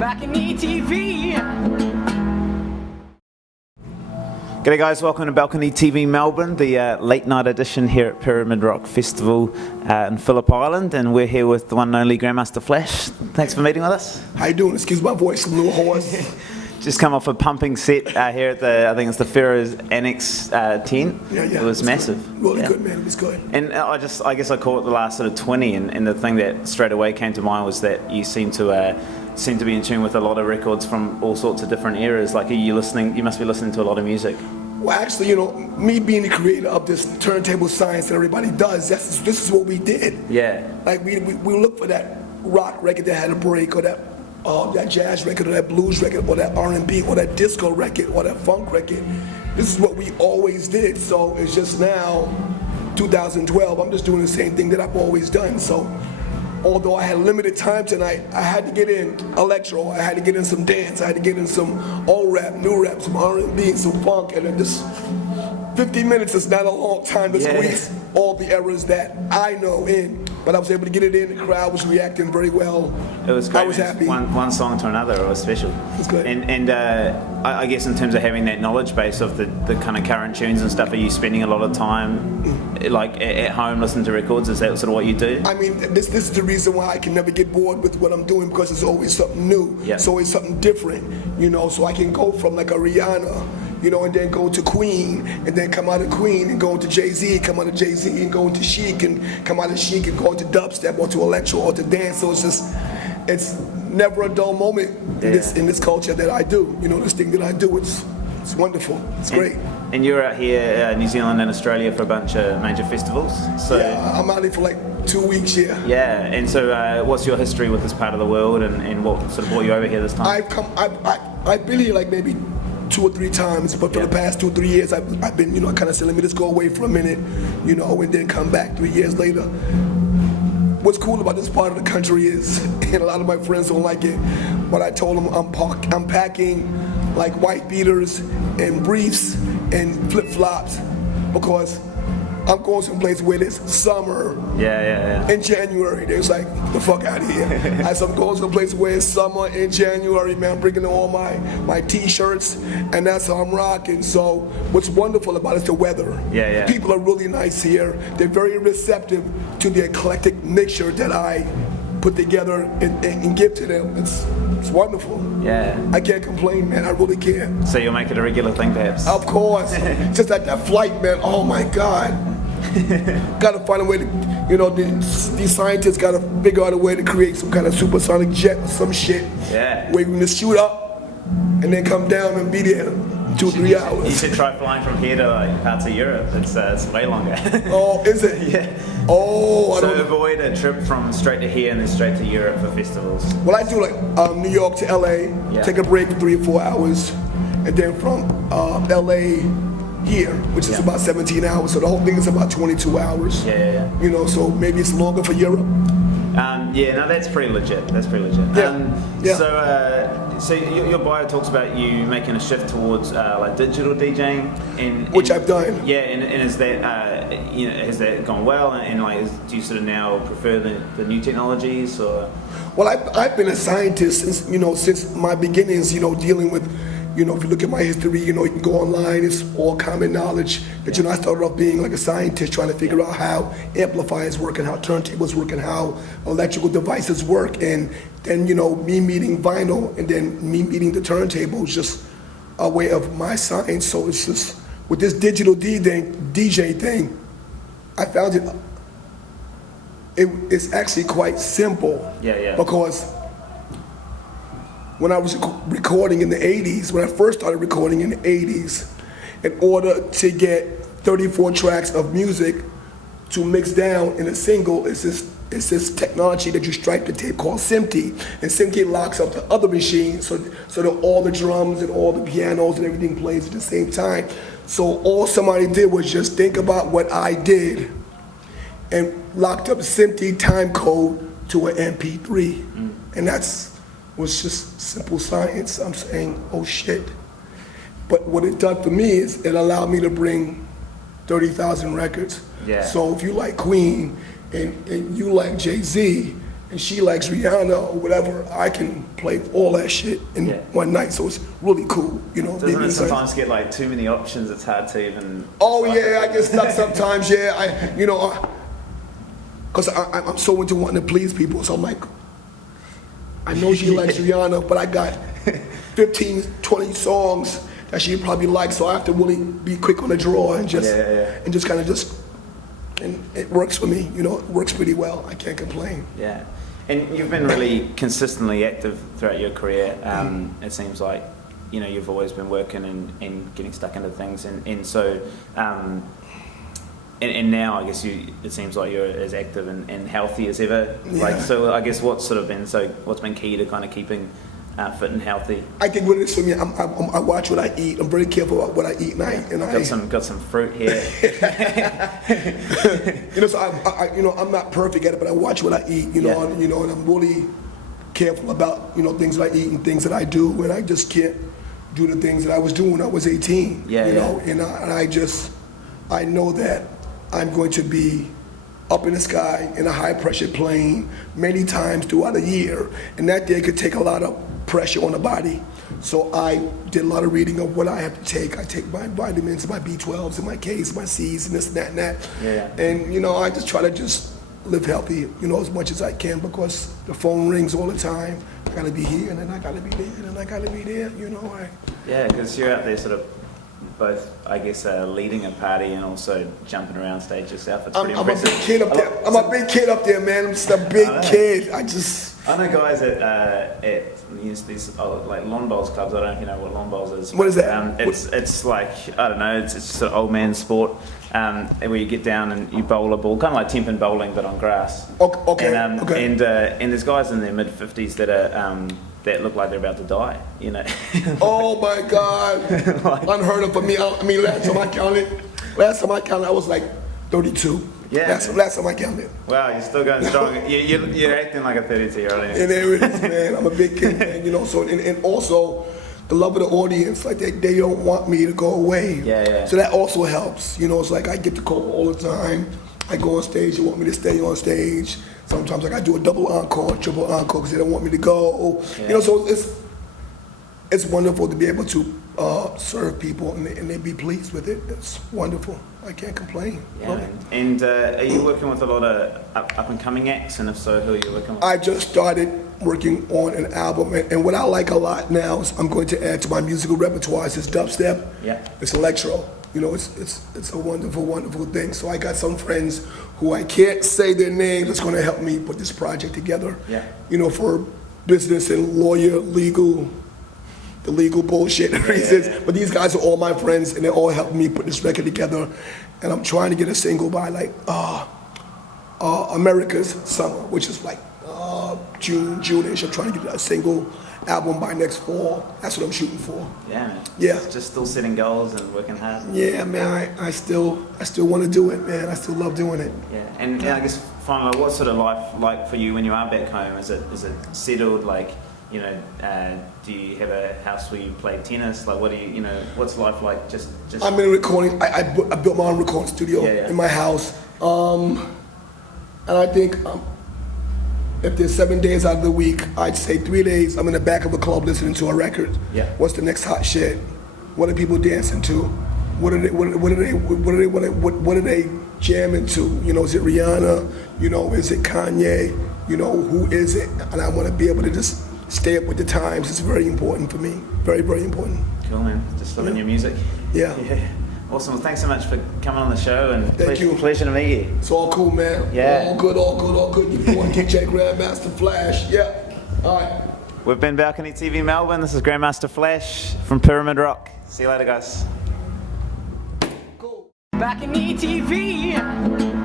Balconytv. G'day guys, welcome to Balconytv Melbourne, the late night edition here at Pyramid Rock Festival in Phillip Island, and we're here with the one and only Grandmaster Flash. Thanks for meeting with us. How you doing? Excuse my voice, I'm a little hoarse. Just come off a pumping set here at the, I think it's the Pharaoh's Annex tent. Yeah, it was massive. Good. Really good, man. It was good. And I guess I caught the last sort of 20, and the thing that straight away came to mind was that you seem to be in tune with a lot of records from all sorts of different eras. Like, you must be listening to a lot of music. Well, actually, you know, me being the creator of this turntable science that everybody does, this is what we did. Yeah. Like, we look for that rock record that had a break, or that jazz record, or that blues record, or that R&B, or that disco record, or that funk record. This is what we always did. So it's just now, 2012, I'm just doing the same thing that I've always done. So although I had limited time tonight, I had to get in electro, I had to get in some dance, I had to get in some old rap, new rap, some R&B, some funk, and then just 50 minutes is not a long time to squeeze all the eras that I know in. But I was able to get it in, the crowd was reacting very well. It was great. I was happy. One song to another, it was special. It was good. And I guess in terms of having that knowledge base of the kind of current tunes and stuff, are you spending a lot of time like at home listening to records? Is that sort of what you do? I mean, this is the reason why I can never get bored with what I'm doing, because it's always something new. Yeah. It's always something different, you know, so I can go from like a Rihanna, you know, and then go to Queen, and then come out of Queen and go into Jay-Z, come out of Jay-Z and go into Chic, and come out of Chic and go into dubstep or to electro or to dance. So it's never a dull moment in this culture that I do. You know, this thing that I do, it's wonderful. It's great. And you're out here, New Zealand and Australia, for a bunch of major festivals. So yeah, I'm out here for like 2 weeks here. Yeah, and so what's your history with this part of the world, and what sort of brought you over here this time? I've been here like maybe 2 or 3 times, but for the past 2 or 3 years, I've been, you know, kind of saying, let me just go away for a minute, you know, and then come back 3 years later. What's cool about this part of the country is, and a lot of my friends don't like it, but I told them I'm packing like white beaters and briefs and flip-flops, because I'm going someplace where it's summer. In January, they was like, the fuck out of here. I said, I'm going to a place where it's summer in January, man. I'm bringing all my t-shirts, and that's how I'm rocking. So what's wonderful about it is the weather. People are really nice here. They're very receptive to the eclectic mixture that I put together and give to them. It's wonderful. I can't complain, man. I really can't. So you'll make it a regular thing, perhaps? Of course. Just like that flight, man. Oh my God. Got to find a way to, you know, these scientists got to figure out a way to create some kind of supersonic jet or some shit. Where we can just shoot up and then come down and be there in 2 or 3 hours. You should try flying from here to like parts of Europe. It's way longer. Oh, is it? Yeah. Oh, I so don't know. avoid a trip from straight to here and then straight to Europe for festivals. Well, I do like New York to LA, take a break for 3 or 4 hours, and then from LA here, which is about 17 hours. So the whole thing is about 22 hours. You know, so maybe it's longer for Europe. No, that's pretty legit. So your bio talks about you making a shift towards like digital DJing, which I've done. Yeah, and is that has that gone well? And like, do you sort of now prefer the new technologies, or? Well, I've been a scientist since my beginnings. You know, dealing with. You know, if you look at my history, you know, you can go online, it's all common knowledge that, you know, I started off being like a scientist trying to figure out how amplifiers work and how turntables work and how electrical devices work. And then, you know, me meeting vinyl and then me meeting the turntable is just a way of my science. So it's just, with this digital DJ thing, I found it's actually quite simple. Because when I was recording in the 80s, when I first started recording in the 80s, in order to get 34 tracks of music to mix down in a single, it's this technology that you strike the tape called SMPTE, and SMPTE locks up the other machines so that all the drums and all the pianos and everything plays at the same time. So all somebody did was just think about what I did and locked up SMPTE time code to an MP3, and was just simple science. I'm saying, oh shit. But what it done for me is it allowed me to bring 30,000 records. So if you like Queen and you like Jay-Z, and she likes Rihanna or whatever, I can play all that shit in one night. So it's really cool, you know. Doesn't it sometimes get like too many options? It's hard to even. Oh yeah, I get stuck sometimes. Yeah, because I'm so into wanting to please people. So I'm like, I know she likes Rihanna, but I got 15, 20 songs that she probably likes. So I have to really be quick on the draw and just and it works for me. You know, it works pretty well. I can't complain. Yeah. And you've been really consistently active throughout your career. It seems like, you know, you've always been working and getting stuck into things. And so, and now I guess it seems like you're as active and healthy as ever. Yeah. Like, so I guess what's been key to kind of keeping fit and healthy? I think what it is for me, I watch what I eat. I'm very careful about what I eat, Got some fruit here. You know, so I'm not perfect at it, but I watch what I eat. You know, and I'm really careful about things that I eat and things that I do, and I just can't do the things that I was doing when I was 18. And I know that I'm going to be up in the sky in a high pressure plane many times throughout a year, and that day could take a lot of pressure on the body. So I did a lot of reading of what I have to take. I take my vitamins, my B12s, and my Ks, my Cs, and this and that and that. And I just try to live healthy, as much as I can, because the phone rings all the time. I gotta be here, and then I gotta be there, and then I gotta be there. Yeah, because you're out there sort of both, I guess, leading a party and also jumping around stage yourself. It's pretty impressive. I'm a big kid up there. I'm a big kid up there, man. I'm just a big kid. I know guys at these like lawn bowls clubs. I don't know if you know what lawn bowls is. What is that? It's like, I don't know. It's sort of old man sport where you get down and you bowl a ball, kind of like ten-pin bowling but on grass. Okay. And there's guys in their mid-50s that are. That look like they're about to die, Oh my God, unheard of for me. I mean, last time I counted, I was like 32. Yeah. Last time I counted. Wow, you're still going strong. You're acting like a 32-year-old. And there it is, man. I'm a big kid, man. So and also the love of the audience, like they don't want me to go away. Yeah. So that also helps. It's like I get to call all the time. I go on stage, they want me to stay on stage. Sometimes I gotta do a double encore, triple encore, because they don't want me to go. So it's wonderful to be able to serve people and they be pleased with it. It's wonderful. I can't complain. Yeah. And are you working with a lot of up-and-coming acts? And if so, who are you working with? I just started working on an album, and what I like a lot now is I'm going to add to my musical repertoire is dubstep. Yeah. It's electro. It's a wonderful, wonderful thing. So I got some friends who I can't say their names that's going to help me put this project together. Yeah. For business and lawyer, the legal bullshit reasons. But these guys are all my friends, and they're all helping me put this record together. And I'm trying to get a single by like America's Summer, which is like June-ish. I'm trying to get a single album by next fall. That's what I'm shooting for. Yeah, man. Yeah. Just still setting goals and working hard. Yeah, man. I still want to do it, man. I still love doing it. Yeah. And I guess finally, what's sort of life like for you when you are back home? Is it settled? Like, do you have a house where you play tennis? Like, what do you what's life like? Just. I'm in a recording. I built my own recording studio in my house. And I think. If there's 7 days out of the week, I'd say 3 days I'm in the back of a club listening to a record. Yeah. What's the next hot shit? What are people dancing to? What are they jamming to? Is it Rihanna? Is it Kanye? Who is it? And I want to be able to just stay up with the times. It's very important for me. Very, very important. Cool, man. Just loving your music. Yeah. Awesome. Well, thanks so much for coming on the show, and Thank you. Pleasure to meet you. It's all cool, man. Yeah. All good. You want DJ Grandmaster Flash. Yeah. All right. We've been Balconytv Melbourne. This is Grandmaster Flash from Pyramid Rock. See you later, guys. Cool. Balconytv.